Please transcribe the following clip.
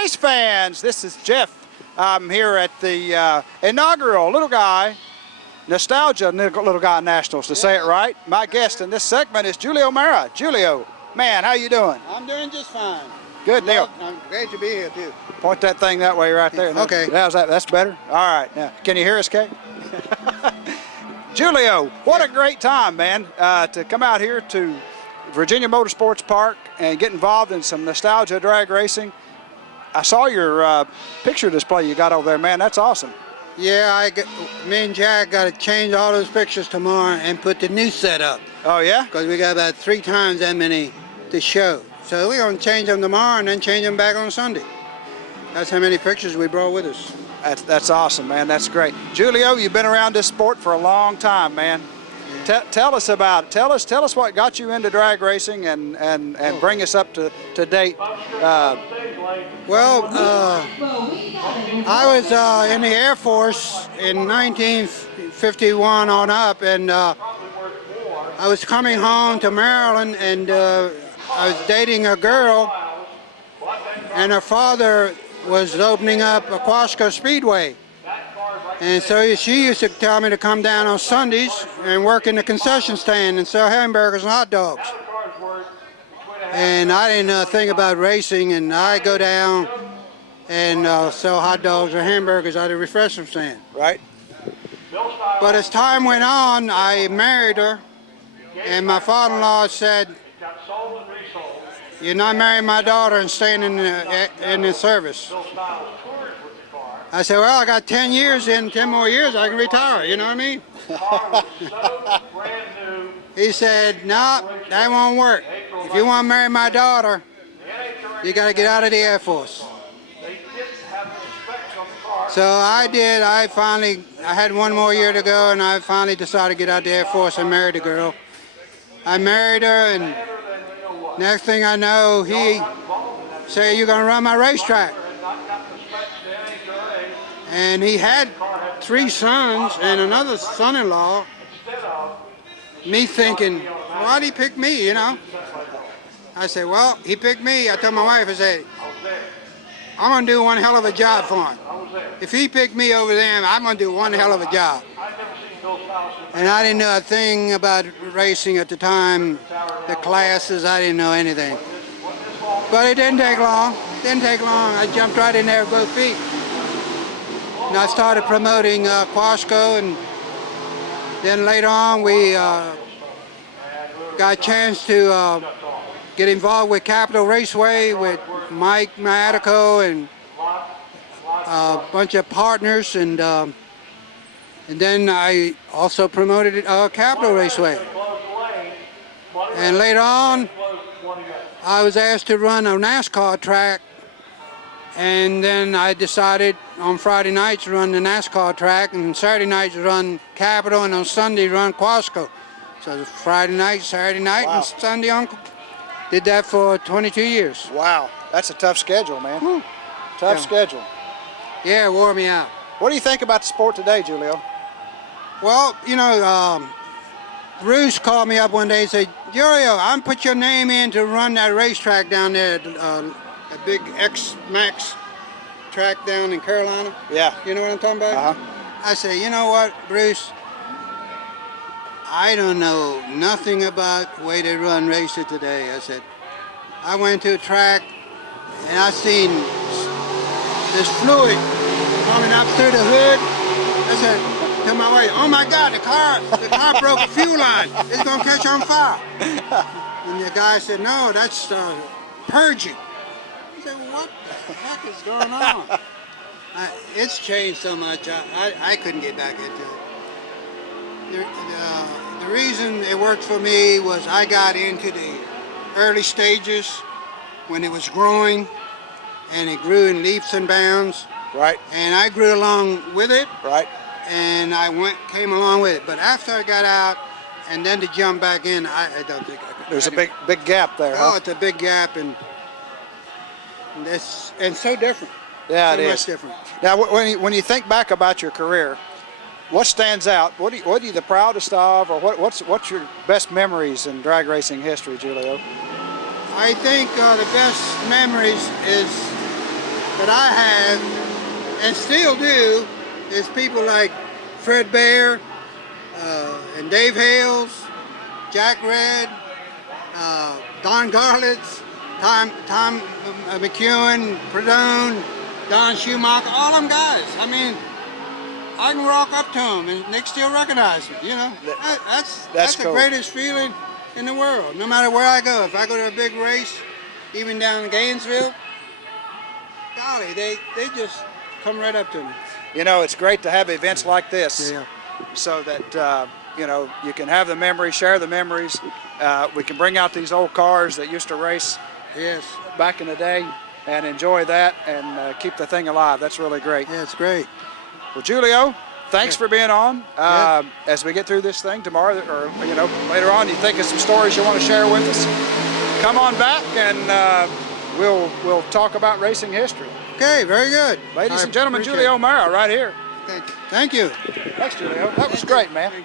race fans, this is Jeff. I'm here at the inaugural Little Guy Nostalgia Little Guy Nationals, to say it right. My guest in this segment is Julio Marra. Julio, man, how you doing? I'm doing just fine. Good deal. I'm glad to be here too. Point that thing that way right there. Okay. How's that? That's better? All right. Now, can you hear us, Kate? Julio, what a great time, man, to come out here to Virginia Motorsports Park and get involved in some nostalgia drag racing. I saw your picture display you got over there, man. That's awesome. Yeah, me and Jack got to change all those pictures tomorrow and put the new set up. Oh, yeah? Because we got about 3 times that many to show. So we're going to change them tomorrow and then change them back on Sunday. That's how many pictures we brought with us. That's awesome, man. That's great. Julio, you've been around this sport for a long time, man. Yeah. Tell us about it. Tell us what got you into drag racing and bring us up to date. I was in the Air Force in 1951 on up, and I was coming home to Maryland, and I was dating a girl, and her father was opening up Aquasco Speedway. And so she used to tell me to come down on Sundays and work in the concession stand and sell hamburgers and hot dogs. And I didn't think about racing, and I go down and sell hot dogs or hamburgers at a refreshment stand. Right. But as time went on, I married her, and my father-in-law said, "You're not marrying my daughter and staying in the service." I said, "Well, I got 10 years in, 10 more years, I can retire," you know what I mean? He said, "No, that won't work. If you want to marry my daughter, you got to get out of the Air Force." So I did. I had 1 more year to go, and I finally decided to get out of the Air Force and marry the girl. I married her, and next thing I know, he said, "You're going to run my racetrack." And he had 3 sons and another son-in-law. Me thinking, why'd he pick me, you know? I said, well, he picked me. I told my wife, I said, I'm going to do one hell of a job for him. If he picked me over them, I'm going to do one hell of a job. And I didn't know a thing about racing at the time, the classes, I didn't know anything. But it didn't take long. I jumped right in there with both feet. And I started promoting Quasco, and then later on we got a chance to get involved with Capital Raceway with Mike Matico and a bunch of partners, and then I also promoted Capital Raceway. And later on, I was asked to run a NASCAR track, and then I decided on Friday nights to run the NASCAR track, and Saturday nights run Capital, and on Sunday run Quasco. So Friday night, Saturday night, wow. And Sunday on. Did that for 22 years. Wow, that's a tough schedule, man. Whew. Tough schedule. Yeah, it wore me out. What do you think about the sport today, Julio? Well, you know, Bruce called me up one day and said, "Julio, I'm put your name in to run that racetrack down there, a big X-Max track down in Carolina." Yeah. You know what I'm talking about? Uh-huh. I said, "You know what, Bruce? I don't know nothing about the way they run races today." I said, "I went to a track and I seen this fluid coming up through the hood." I said to my wife, "Oh my God, the car broke a fuel line. It's gonna catch on fire." And the guy said, "No, that's purging." I said, "What the heck is going on?" It's changed so much. I couldn't get back into it. The reason it worked for me was I got into the early stages when it was growing, and it grew in leaps and bounds. Right. And I grew along with it. Right. And I came along with it. But after I got out, and then to jump back in, I don't think I could. There's a big gap there, huh? Oh, it's a big gap, and so different. Yeah, so it much is. Different. Now, when you think back about your career, what stands out? What are you the proudest of, or what's your best memories in drag racing history, Julio? I think the best memories is that I have and still do is people like Fred Bear and Dave Hales, Jack Red, Don Garlitz, Tom McEwen, Perdone, Don Schumacher, all them guys. I mean, I can walk up to them and they still recognize me, you know. That's the cool. greatest feeling in the world, no matter where I go. If I go to a big race, even down in Gainesville, golly, they just come right up to me. You know, it's great to have events like this, Yeah. so that you know, you can have the memories, share the memories. We can bring out these old cars that used to race Yes. back in the day and enjoy that and keep the thing alive. That's really great. Yeah, it's great. Well, Julio, thanks Yeah. for being on. Yeah. As we get through this thing tomorrow, or you know, later on, you think of some stories you want to share with us, come on back and we'll talk about racing history. Okay, very good. Ladies I and gentlemen, appreciate Julio it. Marra right here. Thank you. Thanks, Julio. That was great, man.